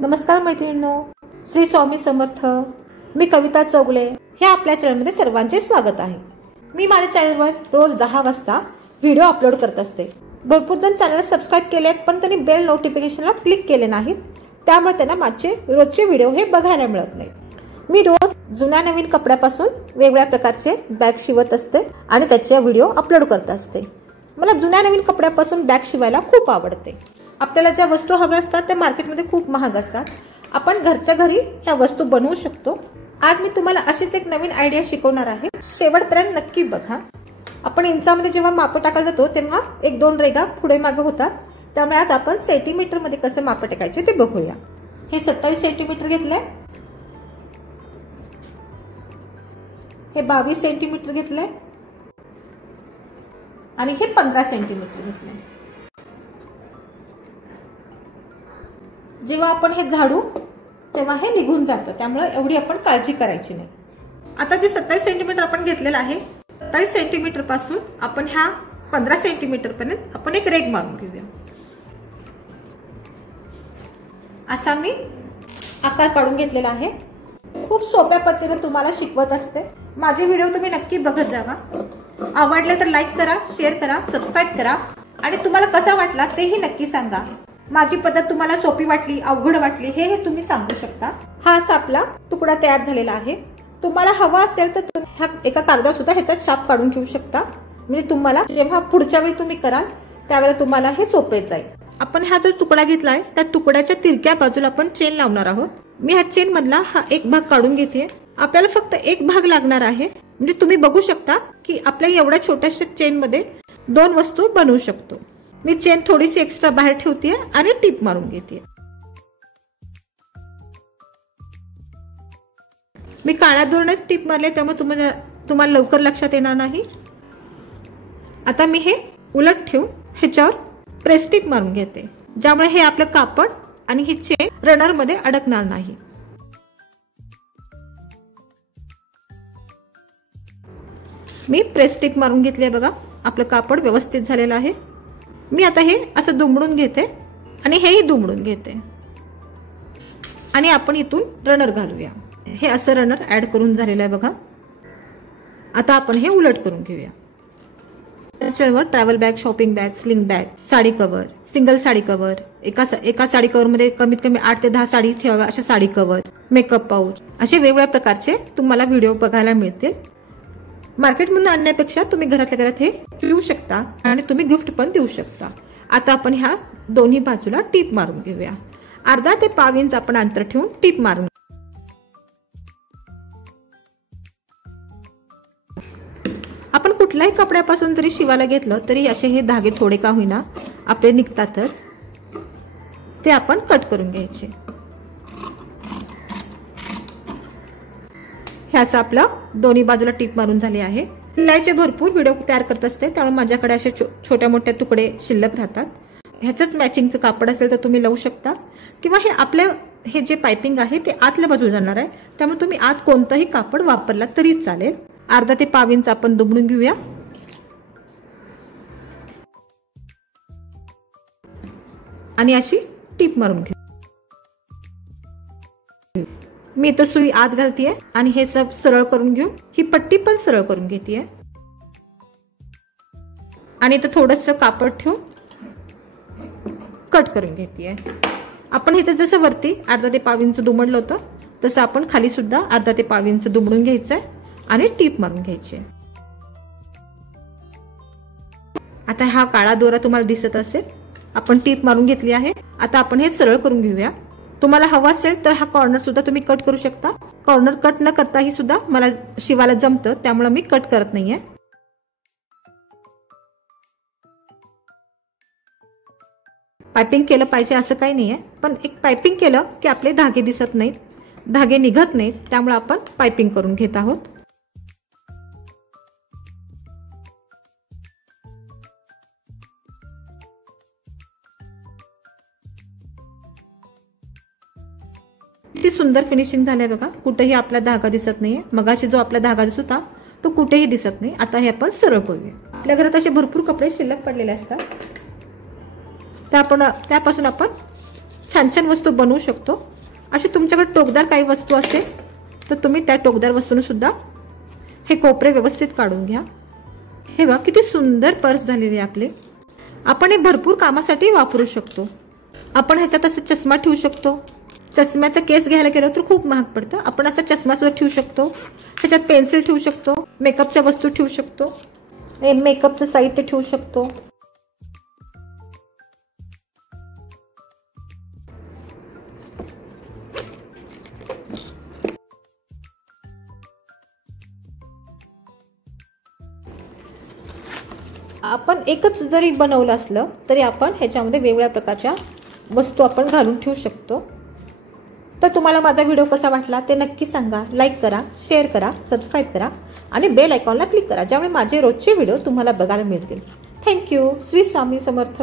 नमस्कार मैत्रिणींनो, श्री स्वामी समर्थ. मी कविता चौगले. हे आपल्या चॅनलमध्ये सर्वांचे स्वागत आहे. मी माझ्या चॅनलवर रोज 10 वाजता व्हिडिओ अपलोड करत असते. भरपूर जण चॅनल सबस्क्राईब केलेत पण त्यांनी बेल नोटिफिकेशनला क्लिक केले नाहीत, त्यामुळे त्यांना माझे रोजचे व्हिडिओ हे बघायला मिळत नाहीत. मी रोज जुन्या नवीन कपड्यापासून वेगवेगळ्या प्रकारचे बॅग शिवत असते आणि त्याचे व्हिडिओ अपलोड करत असते. मला जुन्या नवीन कपड्यापासून बॅग शिवायला खूप आवडते. आपल्याला ज्या वस्तू हव्या असतात त्या मार्केटमध्ये खूप महाग असतात. आपण घरच्या घरी ह्या वस्तू बनवू शकतो. आज मी तुम्हाला अशीच एक नवीन आयडिया शिकवणार आहे. शेवटपर्यंत नक्की बघा. आपण इंचामध्ये जेव्हा माप टाकायला जातो तेव्हा 1-2 रेगा पुढे मागे होतात, त्यामुळे आज आपण सेंटीमीटर मध्ये कसे माप टाकायचे ते बघूया. हे 27 सेंटीमीटर घेतले, हे 22 सेंटीमीटर घेतले आणि हे 15 सेंटीमीटर घेतले. जेव्हा आपण हे झाडू तेव्हा हे निघून जातं, त्यामुळे एवढी आपण काळजी करायची नाही. आता जे 27 सेंटीमीटर आपण घेतलेलं आहे, 27 सेंटीमीटर पासून आपण ह्या 15 सेंटीमीटर पर्यंत आपण एक रेग मारून घेऊया. असा मी आकार काढून घेतलेला आहे. खूप सोप्या पद्धतीने तुम्हाला शिकवत असते. माझे व्हिडिओ तुम्ही नक्की बघत जावा. आवडले तर लाईक करा, शेअर करा, सबस्क्राईब करा आणि तुम्हाला कसा वाटला तेही नक्की सांगा. माझी पद्धत तुम्हाला सोपी वाटली, अवघड वाटली हे तुम्ही सांगू शकता. हा असा आपला तुकडा तयार झालेला आहे. तुम्हाला हवा असेल तर एका कागदावर सुद्धा ह्याचा छाप काढून घेऊ शकता. म्हणजे तुम्हाला जेव्हा पुढच्या वेळी तुम्ही कराल त्यावेळेला तुम्हाला हे सोपे जाईल. आपण हा जो तुकडा घेतलाय त्या तुकड्याच्या तिरक्या बाजूला आपण चेन लावणार आहोत. मी ह्या चेन मधला हा एक भाग काढून घेते. आपल्याला फक्त एक भाग लागणार आहे. म्हणजे तुम्ही बघू शकता की आपल्या एवढ्या छोट्याशा चेन मध्ये 2 वस्तू बनवू शकतो. मी चेन थोडीशी एक्स्ट्रा बाहेर ठेवते आणि टीप मारून घेते. मी काळ्या दोऱ्याने टीप मारले त्यामुळे तुम्हाला लवकर लक्षात येणार नाही. आता मी हे उलट ठेवून ह्याच्यावर प्रेस टीप मारून घेते, ज्यामुळे हे आपलं कापड आणि ही चेन रनर मध्ये अडकणार नाही. मी प्रेस टीप मारून घेतली आहे बघा. आपलं कापड व्यवस्थित झालेलं आहे. मी आता हे असं दुमडून घेते आणि हेही दुमडून घेते आणि आपण इथून रनर घालूया. हे असं रनर ऍड करून झालेलं आहे बघा. आता आपण हे उलट करून घेऊया. त्याच्यावर travel bag, shopping bag, sling bag, sari cover, single sari cover, एका साडी कव्हर मध्ये कमीत कमी 8 ते 10 साडी ठेवाव्या अशा साडी कव्हर, मेकअप पाऊच, असे वेगवेगळ्या प्रकारचे तुम्हाला व्हिडिओ बघायला मिळतील. मार्केटमधून आणण्यापेक्षा तुम्ही घरातल्या घरात हे ठेवू शकता आणि तुम्ही गिफ्ट पण देऊ शकता. आता आपण ह्या दोन्ही बाजूला टीप मारून घेऊया. अर्धा ते पाव इंच आपण अंतर ठेवून टीप मारून. आपण कुठल्याही कपड्यापासून जरी शिवायला घेतलं तरी असे हे धागे थोडे का होईना आपले निघतातच. ते आपण कट करून घ्यायचे. हे असं आपलं दोन्ही बाजूला टीप मारून झाले आहे. शिलाईचे भरपूर व्हिडिओ तयार करत असते, त्यामुळे माझ्याकडे असे छोट्या मोठ्या तुकडे शिल्लक राहतात. ह्याचंच मॅचिंगचं कापड असेल तर तुम्ही लावू शकता, किंवा हे आपल्या हे जे पायपिंग आहे ते आतल्या बाजूला जाणार आहे, त्यामुळे तुम्ही आत कोणतंही कापड वापरला तरी चालेल. अर्धा ते पाव इंच आपण दुमडून घेऊया आणि अशी टीप मारून घेऊ. मी इथं सुई आत घालतीये आणि हे सब सरळ करून घेऊ. ही पट्टी पण सरळ करून घेतीये आणि इथं थोडंसं कापड ठेवून कट करून घेतीये. आपण इथं जसं वरती अर्धा ते पाव इंच दुमडलं होतं तसं आपण खाली सुद्धा अर्धा ते पाव इंच दुमडून घ्यायचंय आणि टीप मारून घ्यायची. आता हा काळा दोरा तुम्हाला दिसत असेल, आपण टीप मारून घेतली आहे. आता आपण हे सरळ करून घेऊया. तुम्हाला हवा असेल तर हा कॉर्नर सुद्धा तुम्ही कट करू शकता. कॉर्नर कट न करताही सुद्धा मला शिवायला जमतं, त्यामुळे मी कट करत नाहीये. पायपिंग केलं पाहिजे असं काही नाहीये, पण एक पायपिंग केलं की आपले धागे दिसत नाहीत, धागे निघत नाहीत, त्यामुळे आपण पायपिंग करून घेत आहोत. किती सुंदर फिनिशिंग झालंय बघा. कुठेही आपला धागा दिसत नाहीये. मगाशी जो आपला धागा दिसत होता तो कुठेही दिसत नाही. आता हे आपण सरळ करूया. आपल्या घरात असे भरपूर कपडे शिल्लक पडलेले असतात, त्यापासून आपण छान छान वस्तू बनवू शकतो। अशी तुमच्याकडे टोकदार काही वस्तू असेल तर तुम्ही त्या टोकदार वस्तूने सुद्धा हे कोपरे व्यवस्थित काढून घ्या। हे बघा किती सुंदर पर्स झालेली आहे आपली। आपण हे भरपूर कामासाठी वापरू शकतो। आपण ह्याच्यात असं चष्मा ठेवू शकतो। चष्म्याचा केस घ्यायला गेलो तर खूप महाग पडतं, आपण असा चष्मा सुद्धा ठेवू शकतो। ह्याच्यात पेन्सिल ठेवू शकतो, मेकअपच्या वस्तू ठेवू शकतो, मेकअपचं साहित्य ठेवू शकतो। आपण एकच जरी बनवलं असलं तरी आपण ह्याच्यामध्ये वेगवेगळ्या प्रकारच्या वस्तू आपण घालून ठेवू शकतो। तर तुम्हाला माझा व्हिडिओ कसा वाटला ते नक्की सांगा। लाईक करा, शेअर करा, सबस्क्राईब करा आणि बेल आयकॉनला क्लिक करा, ज्यामुळे माझे रोजचे व्हिडिओ तुम्हाला बघायला मिळतील। थँक्यू। श्री स्वामी समर्थ।